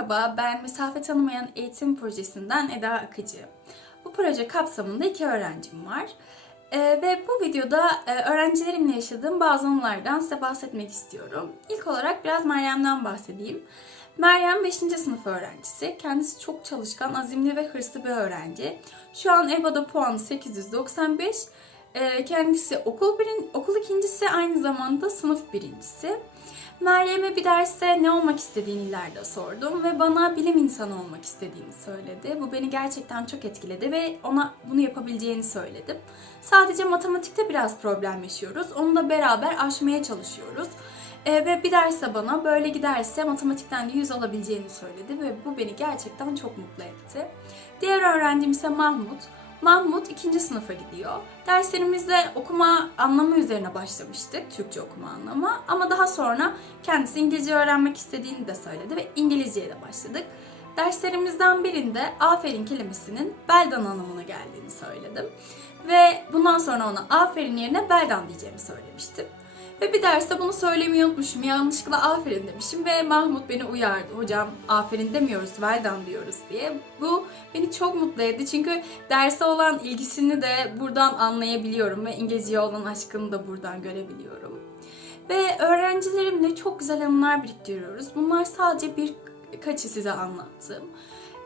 Merhaba, ben Mesafe Tanımayan Eğitim Projesi'nden Eda Akıcı. Bu proje kapsamında iki öğrencim var. Ee, ve bu videoda e, öğrencilerimle yaşadığım bazı anılardan size bahsetmek istiyorum. İlk olarak biraz Meryem'den bahsedeyim. Meryem 5. sınıf öğrencisi. Kendisi çok çalışkan, azimli ve hırslı bir öğrenci. Şu an EBA'da puanı 895. Ee, kendisi okul birin, okul ikincisi, aynı zamanda sınıf birincisi. Meryem'e bir derste ne olmak istediğini ileride sordum ve bana bilim insanı olmak istediğini söyledi. Bu beni gerçekten çok etkiledi ve ona bunu yapabileceğini söyledim. Sadece matematikte biraz problem yaşıyoruz. Onu da beraber aşmaya çalışıyoruz. Ee, ve bir derse bana böyle giderse matematikten de 100 alabileceğini söyledi ve bu beni gerçekten çok mutlu etti. Diğer öğrencim ise Mahmut. Mahmut ikinci sınıfa gidiyor. Derslerimizde okuma anlamı üzerine başlamıştık. Türkçe okuma anlamı. Ama daha sonra kendisi İngilizce öğrenmek istediğini de söyledi ve İngilizceye de başladık. Derslerimizden birinde aferin kelimesinin beldan anlamına geldiğini söyledim. Ve bundan sonra ona aferin yerine beldan diyeceğimi söylemiştim. Ve bir derste bunu söylemeyi unutmuşum. Yanlışlıkla aferin demişim ve Mahmut beni uyardı. Hocam aferin demiyoruz, well diyoruz diye. Bu beni çok mutlu etti çünkü derse olan ilgisini de buradan anlayabiliyorum ve İngilizceye olan aşkını da buradan görebiliyorum. Ve öğrencilerimle çok güzel anılar biriktiriyoruz. Bunlar sadece birkaçı size anlattım.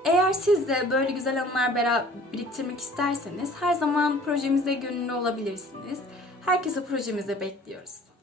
Eğer siz de böyle güzel anılar beraber biriktirmek isterseniz her zaman projemize gönüllü olabilirsiniz. Herkese projemize bekliyoruz.